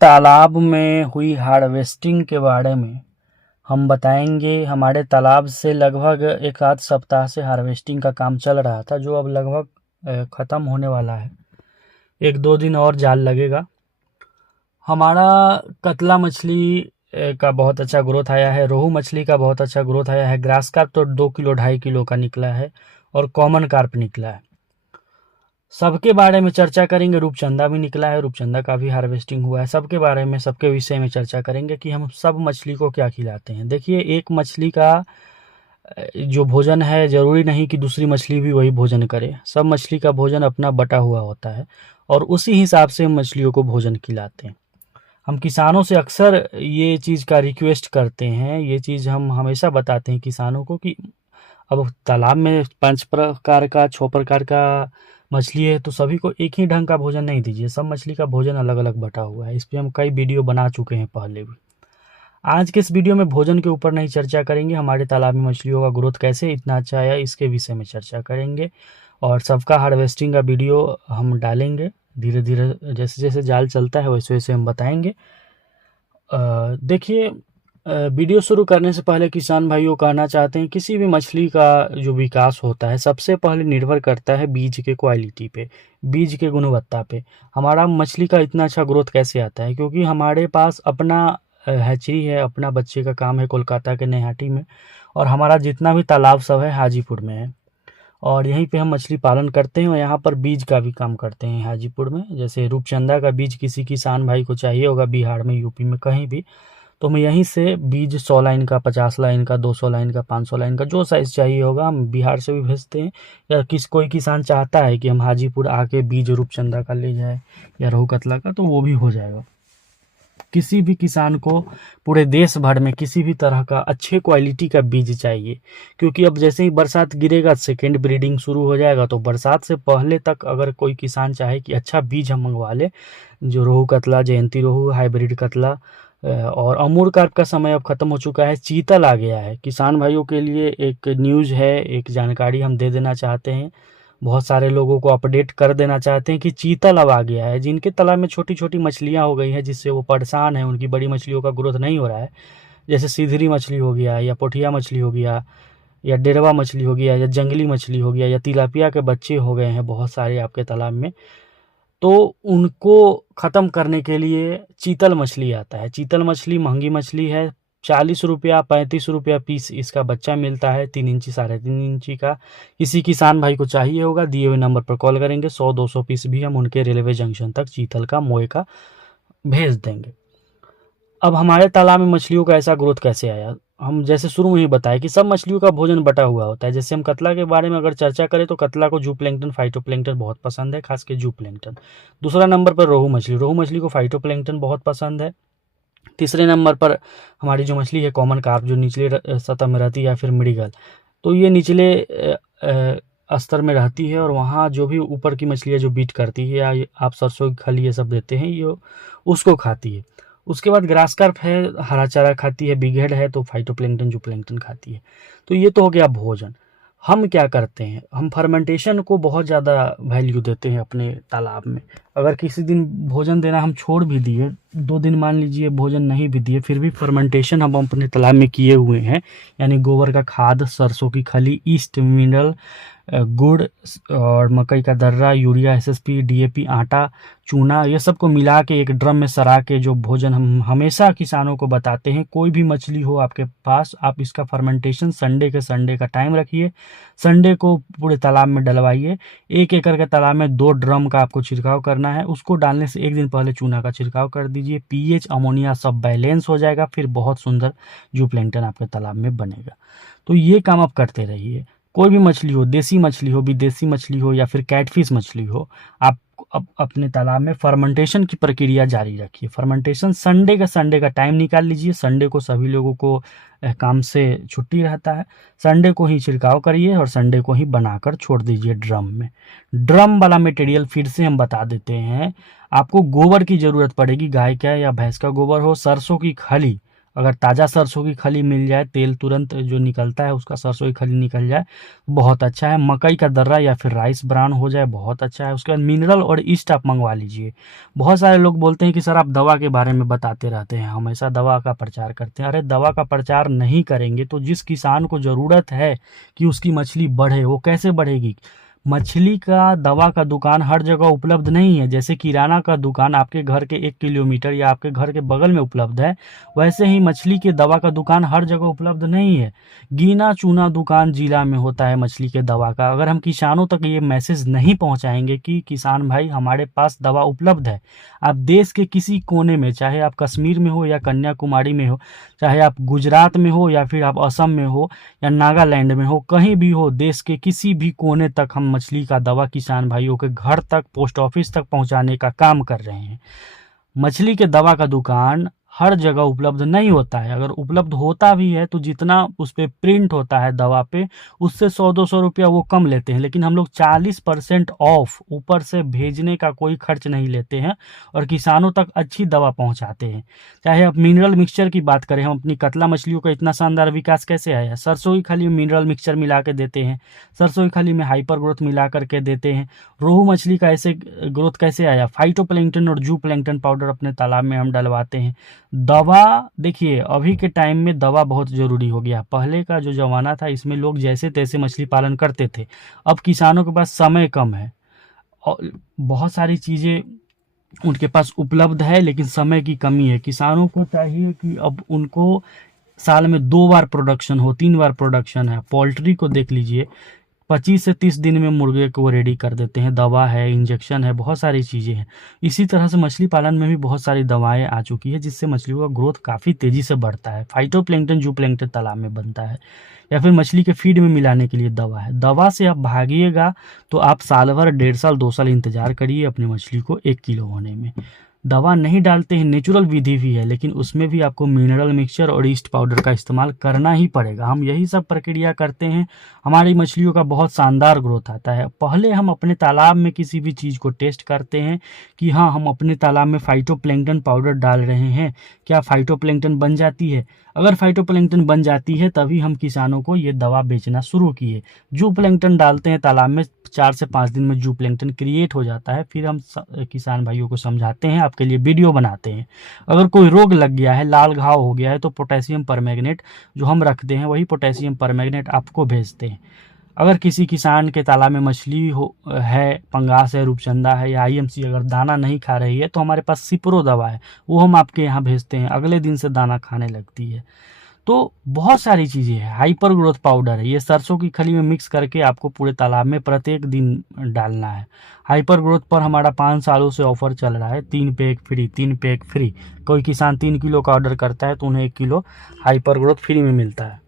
तालाब में हुई हार्वेस्टिंग के बारे में हम बताएंगे। हमारे तालाब से लगभग एक आध सप्ताह से हार्वेस्टिंग का काम चल रहा था, जो अब लगभग ख़त्म होने वाला है। एक दो दिन और जाल लगेगा। हमारा कतला मछली का बहुत अच्छा ग्रोथ आया है, रोहू मछली का बहुत अच्छा ग्रोथ आया है, ग्रास कार्प तो 2 किलो 2.5 किलो का निकला है और कॉमन कार्प निकला है। सबके बारे में चर्चा करेंगे। रूपचंदा भी निकला है, रूपचंदा का भी हार्वेस्टिंग हुआ है। सबके बारे में, सबके विषय में चर्चा करेंगे कि हम सब मछली को क्या खिलाते हैं। देखिए, एक मछली का जो भोजन है, ज़रूरी नहीं कि दूसरी मछली भी वही भोजन करे। सब मछली का भोजन अपना बटा हुआ होता है और उसी हिसाब से मछलियों को भोजन खिलाते हैं। हम किसानों से अक्सर ये चीज़ का रिक्वेस्ट करते हैं, ये चीज़ हम हमेशा बताते हैं किसानों को कि अब तालाब में 5 प्रकार का 6 प्रकार का मछली है, तो सभी को एक ही ढंग का भोजन नहीं दीजिए। सब मछली का भोजन अलग अलग बटा हुआ है। इस पर हम कई वीडियो बना चुके हैं पहले भी। आज के इस वीडियो में भोजन के ऊपर नहीं चर्चा करेंगे, हमारे तालाब में मछलियों का ग्रोथ कैसे इतना अच्छा आया इसके विषय में चर्चा करेंगे। और सबका हार्वेस्टिंग का वीडियो हम डालेंगे धीरे धीरे, जैसे जैसे जाल चलता है वैसे वैसे हम बताएंगे। देखिए, वीडियो शुरू करने से पहले किसान भाइयों कहना चाहते हैं, किसी भी मछली का जो विकास होता है सबसे पहले निर्भर करता है बीज के क्वालिटी पे, बीज के गुणवत्ता पे। हमारा मछली का इतना अच्छा ग्रोथ कैसे आता है, क्योंकि हमारे पास अपना हैचरी है, अपना बच्चे का काम है कोलकाता के नैहाटी में, और हमारा जितना भी तालाब सब है हाजीपुर में है, और यहीं पे हम मछली पालन करते हैं। और यहाँ पर बीज का भी काम करते हैं हाजीपुर में। जैसे रूपचंदा का बीज किसी किसान भाई को चाहिए होगा बिहार में, यूपी में, कहीं भी, तो हम यहीं से बीज 100 लाइन का, 50 लाइन का, 200 लाइन का, 500 लाइन का, जो साइज़ चाहिए होगा हम बिहार से भी भेजते हैं। या कोई किसान चाहता है कि हम हाजीपुर आके बीज रूपचंदा का ले जाए या रोहू कतला का, तो वो भी हो जाएगा। किसी भी किसान को पूरे देश भर में किसी भी तरह का अच्छे क्वालिटी का बीज चाहिए, क्योंकि अब जैसे ही बरसात गिरेगा सेकेंड ब्रीडिंग शुरू हो जाएगा। तो बरसात से पहले तक अगर कोई किसान चाहे कि अच्छा बीज हम मंगवा ले, जो रोहू कतला, जयंती रोहू, हाइब्रिड कतला, और अमूर कार्प का समय अब ख़त्म हो चुका है, चीतल आ गया है। किसान भाइयों के लिए एक न्यूज़ है, एक जानकारी हम दे देना चाहते हैं, बहुत सारे लोगों को अपडेट कर देना चाहते हैं कि चीतल अब आ गया है। जिनके तालाब में छोटी छोटी मछलियां हो गई हैं, जिससे वो परेशान है, उनकी बड़ी मछलियों का ग्रोथ नहीं हो रहा है, जैसे सिधरी मछली हो गया, या पोठिया मछली हो गया, या डेरवा मछली हो गया, या जंगली मछली हो गया, या तिलापिया के बच्चे हो गए हैं बहुत सारे आपके तालाब में, तो उनको ख़त्म करने के लिए चीतल मछली आता है। चीतल मछली महंगी मछली है, 40 रुपया 35 रुपया पीस इसका बच्चा मिलता है, 3 इंची 3.5 इंची का। किसी किसान भाई को चाहिए होगा, दिए हुए नंबर पर कॉल करेंगे, 100-200 पीस भी हम उनके रेलवे जंक्शन तक चीतल का, मोए का भेज देंगे। अब हमारे तालाब में मछलियों का ऐसा ग्रोथ कैसे आया, हम जैसे शुरू में ही बताया कि सब मछलियों का भोजन बटा हुआ होता है। जैसे हम कतला के बारे में अगर चर्चा करें तो कतला को जूप्लैंक्टन, फाइटोप्लैंक्टन बहुत पसंद है, खास के जूप्लैंक्टन। दूसरा नंबर पर रोहू मछली, रोहू मछली को फाइटोप्लैंक्टन बहुत पसंद है। तीसरे नंबर पर हमारी जो मछली है कॉमन कार्प, जो निचले सतह में रहती है, या फिर मृगल, तो ये निचले स्तर में रहती है, और वहाँ जो भी ऊपर की मछलियाँ जो बीट करती है, या आप सरसों की खली ये सब देते हैं, ये उसको खाती है। उसके बाद ग्रास कार्प है, हरा चारा खाती है, बिग हेड है तो फाइटोप्लैंक्टन जूप्लैंक्टन खाती है। तो ये तो हो गया भोजन। हम क्या करते हैं, हम फर्मेंटेशन को बहुत ज़्यादा वैल्यू देते हैं अपने तालाब में। अगर किसी दिन भोजन देना हम छोड़ भी दिए, 2 दिन मान लीजिए भोजन नहीं भी दिए, फिर भी फर्मेंटेशन हम अपने तालाब में किए हुए हैं। यानी गोबर का खाद, सरसों की खली, ईस्ट मिनरल, गुड़ और मकई का दर्रा, यूरिया, एसएसपी, डीएपी, आटा, चूना, ये सब को मिला के एक ड्रम में सरा के जो भोजन हम हमेशा किसानों को बताते हैं, कोई भी मछली हो आपके पास, आप इसका फर्मेंटेशन संडे का टाइम रखिए, संडे को पूरे तालाब में डलवाइए। 1 एकड़ के तालाब में 2 ड्रम का आपको छिड़काव करना है। उसको डालने से 1 दिन पहले चूना का छिड़काव कर दीजिए। पीएच, अमोनिया सब बैलेंस हो जाएगा, फिर बहुत सुंदर जूप्लैंक्टन आपके तालाब में बनेगा। तो ये काम आप करते रहिए। कोई भी मछली हो, देसी मछली हो, विदेशी मछली हो, या फिर कैटफिश मछली हो, आप अपने तालाब में फर्मेंटेशन की प्रक्रिया जारी रखिए। फर्मेंटेशन संडे का टाइम निकाल लीजिए। संडे को सभी लोगों को काम से छुट्टी रहता है, संडे को ही छिड़काव करिए और संडे को ही बनाकर छोड़ दीजिए ड्रम में। ड्रम वाला मटेरियल फिर से हम बता देते हैं, आपको गोबर की ज़रूरत पड़ेगी, गाय का या भैंस का गोबर हो, सरसों की खली अगर ताज़ा सरसों की खली मिल जाए, तेल तुरंत जो निकलता है उसका सरसों की खली निकल जाए, बहुत अच्छा है। मकई का दर्रा या फिर राइस ब्रान हो जाए, बहुत अच्छा है। उसके बाद मिनरल और ईस्ट आप मंगवा लीजिए। बहुत सारे लोग बोलते हैं कि सर आप दवा के बारे में बताते रहते हैं, हमेशा दवा का प्रचार करते हैं। अरे दवा का प्रचार नहीं करेंगे तो जिस किसान को ज़रूरत है कि उसकी मछली बढ़े, वो कैसे बढ़ेगी? मछली का दवा का दुकान हर जगह उपलब्ध नहीं है। जैसे किराना का दुकान आपके घर के 1 किलोमीटर या आपके घर के बगल में उपलब्ध है, वैसे ही मछली के दवा का दुकान हर जगह उपलब्ध नहीं है। गिना चुना दुकान जिला में होता है मछली के दवा का। अगर हम किसानों तक ये मैसेज नहीं पहुंचाएंगे कि किसान भाई हमारे पास दवा उपलब्ध है, आप देश के किसी कोने में, चाहे आप कश्मीर में हो या कन्याकुमारी में हो, चाहे आप गुजरात में हो या फिर आप असम में हो या नागालैंड में हो, कहीं भी हो, देश के किसी भी कोने तक हम मछली का दवा किसान भाइयों के घर तक, पोस्ट ऑफिस तक पहुंचाने का काम कर रहे हैं। मछली के दवा का दुकान हर जगह उपलब्ध नहीं होता है। अगर उपलब्ध होता भी है तो जितना उस पे प्रिंट होता है दवा पे, उससे 100-200 रुपया वो कम लेते हैं। लेकिन हम लोग 40% ऑफ ऊपर से भेजने का कोई खर्च नहीं लेते हैं और किसानों तक अच्छी दवा पहुंचाते हैं। चाहे आप मिनरल मिक्सचर की बात करें, हम अपनी कतला मछलियों का इतना शानदार विकास कैसे आया? सरसों की खली में मिनरल मिक्सचर मिला के देते हैं, सरसों की खली में हाइपर ग्रोथ मिला करके देते हैं। रोहू मछली का ऐसे ग्रोथ कैसे आया? फाइटोप्लैंक्टन और जू प्लैंक्टन पाउडर अपने तालाब में हम डलवाते हैं। दवा देखिए, अभी के टाइम में दवा बहुत ज़रूरी हो गया। पहले का जो ज़माना था इसमें लोग जैसे तैसे मछली पालन करते थे। अब किसानों के पास समय कम है और बहुत सारी चीज़ें उनके पास उपलब्ध है लेकिन समय की कमी है। किसानों को चाहिए कि अब उनको साल में 2 बार प्रोडक्शन हो, 3 बार प्रोडक्शन है। पोल्ट्री को देख लीजिए, 25 से 30 दिन में मुर्गे को रेडी कर देते हैं। दवा है, इंजेक्शन है, बहुत सारी चीज़ें हैं। इसी तरह से मछली पालन में भी बहुत सारी दवाएं आ चुकी है जिससे मछलियों का ग्रोथ काफ़ी तेज़ी से बढ़ता है। फाइटोप्लैंक्टन, जूप्लैंक्टन तालाब में बनता है या फिर मछली के फीड में मिलाने के लिए दवा है। दवा से आप भागिएगा तो आप साल भर, 1.5 साल, 2 साल इंतजार करिए अपनी मछली को 1 किलो होने में। दवा नहीं डालते हैं, नेचुरल विधि भी है, लेकिन उसमें भी आपको मिनरल मिक्सचर और ईस्ट पाउडर का इस्तेमाल करना ही पड़ेगा। हम यही सब प्रक्रिया करते हैं, हमारी मछलियों का बहुत शानदार ग्रोथ आता है। पहले हम अपने तालाब में किसी भी चीज़ को टेस्ट करते हैं कि हाँ, हम अपने तालाब में फाइटोप्लैंक्टन पाउडर डाल रहे हैं, क्या फाइटोप्लैंक्टन बन जाती है? अगर फाइटोप्लैंक्टन बन जाती है तभी हम किसानों को ये दवा बेचना शुरू किए। जू प्लैंक्टन डालते हैं तालाब में, 4 से 5 दिन में जू प्लैंक्टन क्रिएट हो जाता है। फिर हम किसान भाइयों को समझाते हैं, आपके लिए वीडियो बनाते हैं। अगर कोई रोग लग गया है, लाल घाव हो गया है, तो पोटेशियम परमैंगनेट जो हम रखते हैं वही पोटेशियम परमैंगनेट आपको भेजते हैं। अगर किसी किसान के तालाब में मछली है, पंगास है, रूपचंदा है या आईएमसी अगर दाना नहीं खा रही है तो हमारे पास सिप्रो दवा है, वो हम आपके यहाँ भेजते हैं, अगले दिन से दाना खाने लगती है। तो बहुत सारी चीज़ें हैं। हाइपर ग्रोथ पाउडर है, ये सरसों की खली में मिक्स करके आपको पूरे तालाब में प्रत्येक दिन डालना है। हाइपर ग्रोथ पर हमारा 5 सालों से ऑफर चल रहा है, 3 पे 1 फ्री, 3 पे 1 फ्री। कोई किसान 3 किलो का ऑर्डर करता है तो उन्हें 1 किलो हाइपर ग्रोथ फ्री में मिलता है।